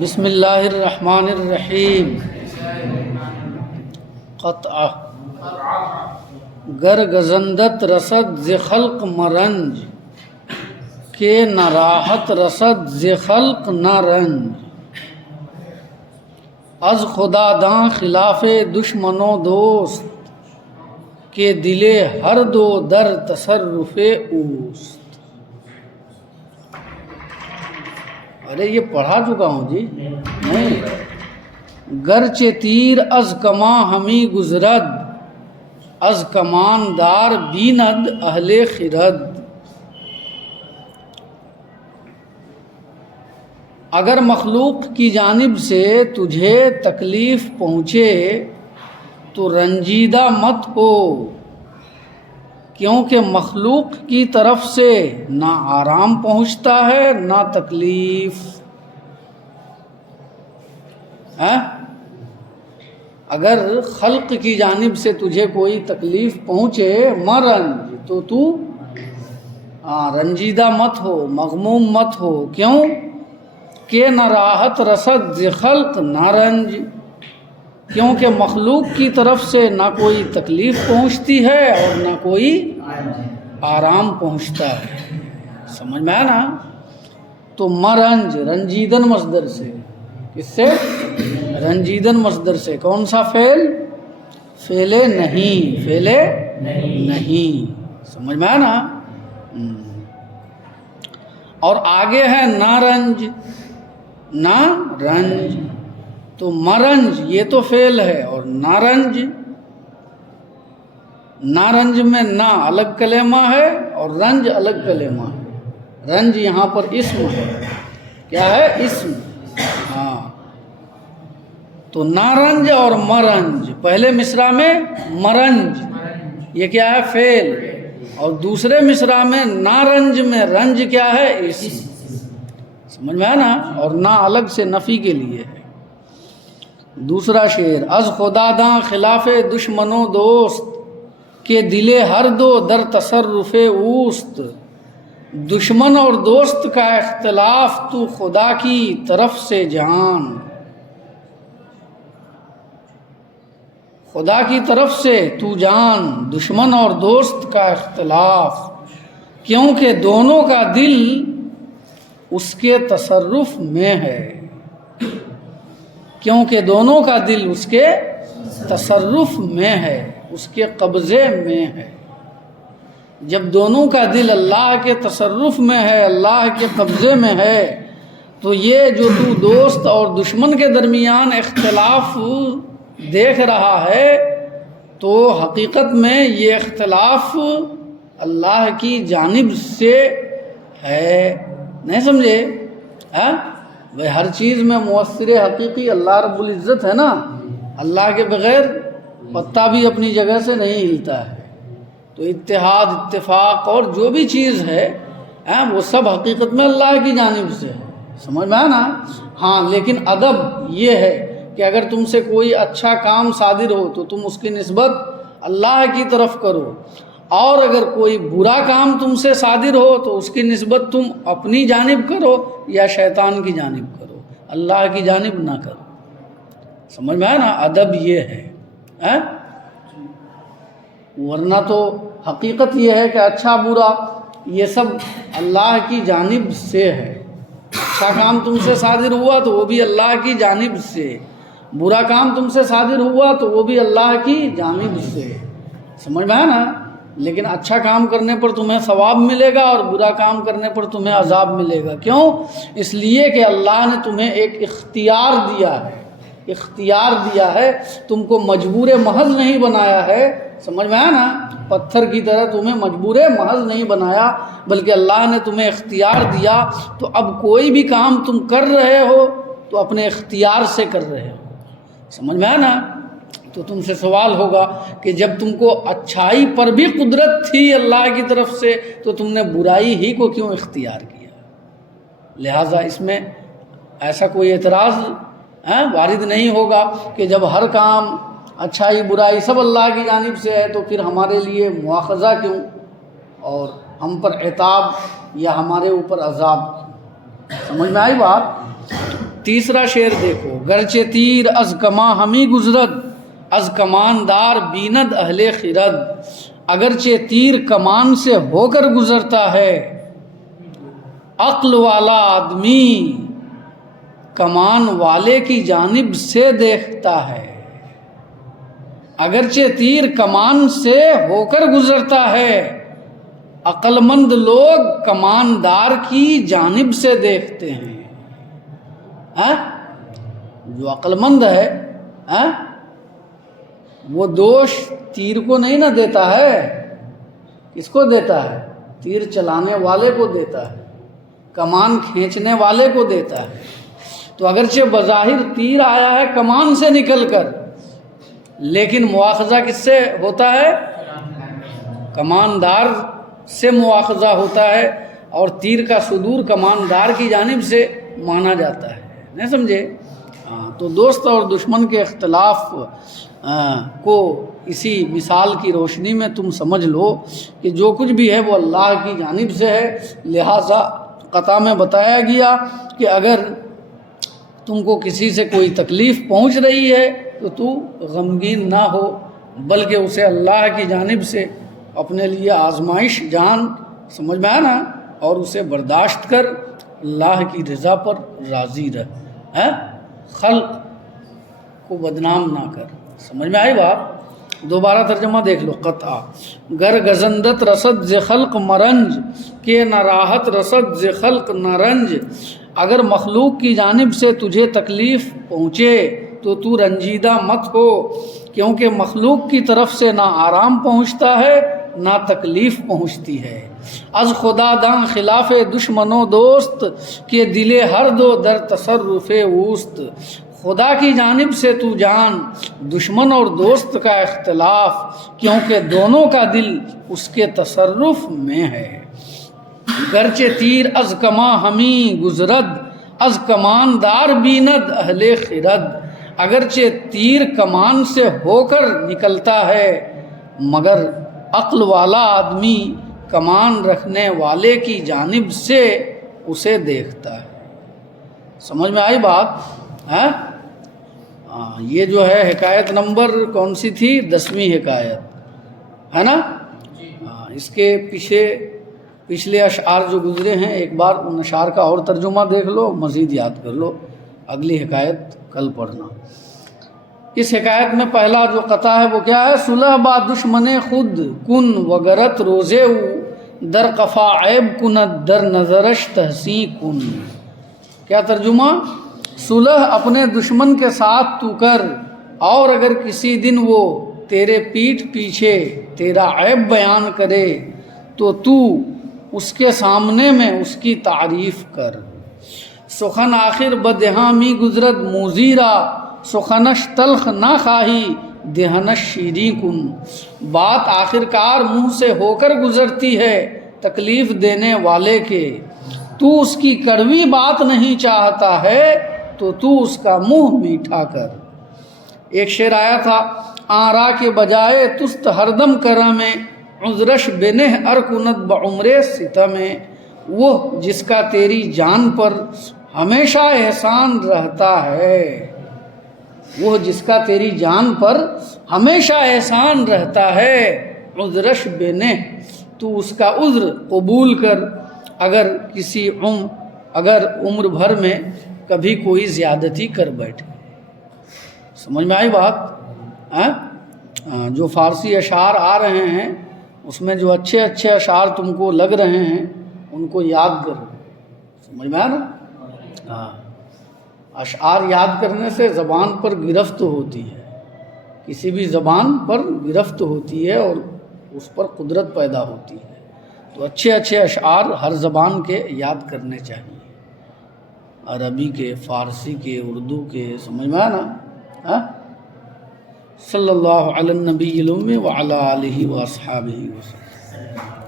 بسم اللہ الرحمن الرحیم۔ قطع گر گزندت رسد ز خلق مرنج کہ نہ راحت رسد ز خلق نہ رنج۔ از خدا داں خلاف دشمن و دوست کہ دلے ہر دو در تصرف اوست۔ ارے یہ پڑھا چکا ہوں جی، نہیں۔ گرچہ تیر از کماں ہمی گزرد از کماندار بیند اہل خرد۔ اگر مخلوق کی جانب سے تجھے تکلیف پہنچے تو رنجیدہ مت ہو، کیونکہ مخلوق کی طرف سے نہ آرام پہنچتا ہے نہ تکلیف۔ اگر خلق کی جانب سے تجھے کوئی تکلیف پہنچے مرنج تو رنجیدہ مت ہو، مغموم مت ہو، کیوں کہ نہ راحت رسد ز خلق نہ رنج، کیونکہ مخلوق کی طرف سے نہ کوئی تکلیف پہنچتی ہے اور نہ کوئی آرام پہنچتا ہے۔ سمجھ میں آیا نا؟ تو مرنج رنجیدن مصدر سے، کس سے؟ رنجیدن مصدر سے۔ کون سا فعل؟ فعل نہیں، فعل نہیں۔ سمجھ میں آیا نا؟ اور آگے ہے نارنج، نہ رنج، تو مرنج یہ تو فعل ہے، اور نارنج، نارنج میں نا الگ کلمہ ہے اور رنج الگ کلمہ ہے۔ رنج یہاں پر اسم ہے، کیا ہے؟ اسم۔ ہاں، تو نارنج اور مرنج، پہلے مصرع میں مرنج یہ کیا ہے؟ فعل، اور دوسرے مصرع میں نارنج میں رنج کیا ہے؟ اسم۔ سمجھ میں ہے نا؟ اور نا الگ سے نفی کے لیے ہے۔ دوسرا شعر، از خدا داں خلاف دشمن و دوست کہ دلے ہر دو در تصرف اوست۔ دشمن اور دوست کا اختلاف تو خدا کی طرف سے جان، خدا کی طرف سے تو جان دشمن اور دوست کا اختلاف، کیونکہ دونوں کا دل اس کے تصرف میں ہے، کیونکہ دونوں کا دل اس کے تصرف میں ہے، اس کے قبضے میں ہے۔ جب دونوں کا دل اللہ کے تصرف میں ہے، اللہ کے قبضے میں ہے، تو یہ جو تو دوست اور دشمن کے درمیان اختلاف دیکھ رہا ہے، تو حقیقت میں یہ اختلاف اللہ کی جانب سے ہے۔ نہیں سمجھے؟ بھائی ہر چیز میں مؤثر حقیقی اللہ رب العزت ہے نا، اللہ کے بغیر پتا بھی اپنی جگہ سے نہیں ہلتا ہے۔ تو اتحاد، اتفاق اور جو بھی چیز ہے وہ سب حقیقت میں اللہ کی جانب سے ہے۔ سمجھ میں آیا نا؟ ہاں، لیکن ادب یہ ہے کہ اگر تم سے کوئی اچھا کام صادر ہو تو تم اس کی نسبت اللہ کی طرف کرو، اور اگر کوئی برا کام تم سے صادر ہو تو اس کی نسبت تم اپنی جانب کرو یا شیطان کی جانب کرو، اللہ کی جانب نہ کرو۔ سمجھ میں آیا نا؟ ادب یہ ہے۔ ورنہ تو حقیقت یہ ہے کہ اچھا برا یہ سب اللہ کی جانب سے ہے۔ اچھا کام تم سے صادر ہوا تو وہ بھی اللہ کی جانب سے، برا کام تم سے صادر ہوا تو وہ بھی اللہ کی جانب سے۔ سمجھ میں آیا نا؟ لیکن اچھا کام کرنے پر تمہیں ثواب ملے گا اور برا کام کرنے پر تمہیں عذاب ملے گا۔ کیوں؟ اس لیے کہ اللہ نے تمہیں ایک اختیار دیا ہے، اختیار دیا ہے، تم کو مجبور محض نہیں بنایا ہے۔ سمجھ میں آیا نا؟ پتھر کی طرح تمہیں مجبور محض نہیں بنایا، بلکہ اللہ نے تمہیں اختیار دیا۔ تو اب کوئی بھی کام تم کر رہے ہو تو اپنے اختیار سے کر رہے ہو۔ سمجھ میں آیا نا؟ تو تم سے سوال ہوگا کہ جب تم کو اچھائی پر بھی قدرت تھی اللہ کی طرف سے تو تم نے برائی ہی کو کیوں اختیار کیا؟ لہٰذا اس میں ایسا کوئی اعتراض وارد نہیں ہوگا کہ جب ہر کام اچھائی برائی سب اللہ کی جانب سے ہے تو پھر ہمارے لیے مواخذہ کیوں اور ہم پر عتاب یا ہمارے اوپر عذاب؟ سمجھ میں آئی بات؟ تیسرا شعر دیکھو، گرچہ تیر از کما ہمی گزرد، از کماندار بیند اہل خرد، اگرچہ تیر کمان سے ہو کر گزرتا ہے، عقل والا آدمی کمان والے کی جانب سے دیکھتا ہے۔ اگرچہ تیر کمان سے ہو کر گزرتا ہے، عقل مند لوگ کماندار کی جانب سے دیکھتے ہیں۔ جو عقل مند ہے وہ دوش تیر کو نہیں نہ دیتا ہے، کس کو دیتا ہے؟ تیر چلانے والے کو دیتا ہے، کمان کھینچنے والے کو دیتا ہے۔ تو اگرچہ بظاہر تیر آیا ہے کمان سے نکل کر، لیکن مواخذہ کس سے ہوتا ہے؟ کماندار سے مواخذہ ہوتا ہے، اور تیر کا صدور کماندار کی جانب سے مانا جاتا ہے، نہیں سمجھے؟ تو دوست اور دشمن کے اختلاف کو اسی مثال کی روشنی میں تم سمجھ لو کہ جو کچھ بھی ہے وہ اللہ کی جانب سے ہے۔ لہٰذا قطع میں بتایا گیا کہ اگر تم کو کسی سے کوئی تکلیف پہنچ رہی ہے تو غمگین نہ ہو، بلکہ اسے اللہ کی جانب سے اپنے لیے آزمائش جان، سمجھ میں آیا نا، اور اسے برداشت کر اللہ کی رضا پر راضی رہ، خلق کو بدنام نہ کر۔ سمجھ میں آئی بات؟ دوبارہ ترجمہ دیکھ لو قطع، گر گزندت رسد ز خلق مرنج، کہ نہ راحت رسد ز خلق نہ رنج، اگر مخلوق کی جانب سے تجھے تکلیف پہنچے تو رنجیدہ مت ہو، کیونکہ مخلوق کی طرف سے نہ آرام پہنچتا ہے نہ تکلیف پہنچتی ہے۔ از خدا داں خلاف دشمن و دوست، کہ دل ہر دو در تصرف اوست، خدا کی جانب سے تو جان دشمن اور دوست کا اختلاف، کیونکہ دونوں کا دل اس کے تصرف میں ہے۔ گرچہ تیر از کما ہمی گزرد، از کماندار بیند اہل خرد، اگرچہ تیر کمان سے ہو کر نکلتا ہے، مگر عقل والا آدمی کمان رکھنے والے کی جانب سے اسے دیکھتا ہے۔ سمجھ میں آئی بات؟ یہ جو ہے حکایت نمبر کون سی تھی؟ 10ویں حکایت ہے نا۔ اس کے پچھلے اشعار جو گزرے ہیں ایک بار ان اشعار کا اور ترجمہ دیکھ لو، مزید یاد کر لو، اگلی حکایت کل پڑھنا۔ اس حکایت میں پہلا جو قطع ہے وہ کیا ہے؟ صلح با دشمن خود کن وگرت روزے در قفا عیب کند در نظرش تحسین کن۔ کیا ترجمہ؟ صلح اپنے دشمن کے ساتھ تو کر، اور اگر کسی دن وہ تیرے پیٹھ پیچھے تیرا عیب بیان کرے تو اس کے سامنے میں اس کی تعریف کر۔ سخن آخر بدہاں می گزرد موزیرا، سخنش تلخ نہ خواہی دہنش شیریں کن۔ بات آخرکار منہ سے ہو کر گزرتی ہے تکلیف دینے والے کے، تو اس کی کڑوی بات نہیں چاہتا ہے تو اس کا منہ میٹھا کر۔ ایک شعر آیا تھا، آرا کے بجائے تست ہردم کرمیں، عذرش بنہ ارکند بعمر ستمیں، وہ جس کا تیری جان پر ہمیشہ احسان رہتا ہے، وہ جس کا تیری جان پر ہمیشہ احسان رہتا ہے، عذرش بنہ، تو اس کا عذر قبول کر، اگر عمر بھر میں کبھی کوئی زیادتی کر بیٹھے۔ سمجھ میں آئی بات؟ جو فارسی اشعار آ رہے ہیں اس میں جو اچھے اشعار تم کو لگ رہے ہیں ان کو یاد کرو۔ سمجھ میں آیا نا؟ اشعار یاد کرنے سے زبان پر گرفت ہوتی ہے، کسی بھی زبان پر گرفت ہوتی ہے اور اس پر قدرت پیدا ہوتی ہے۔ تو اچھے اشعار ہر زبان کے یاد کرنے چاہیے، عربی کے، فارسی کے، اردو کے، سمجھ میں آیا نا؟ صلی اللہ علی النبی الامی وعلی آلہ واصحابہ وسلم۔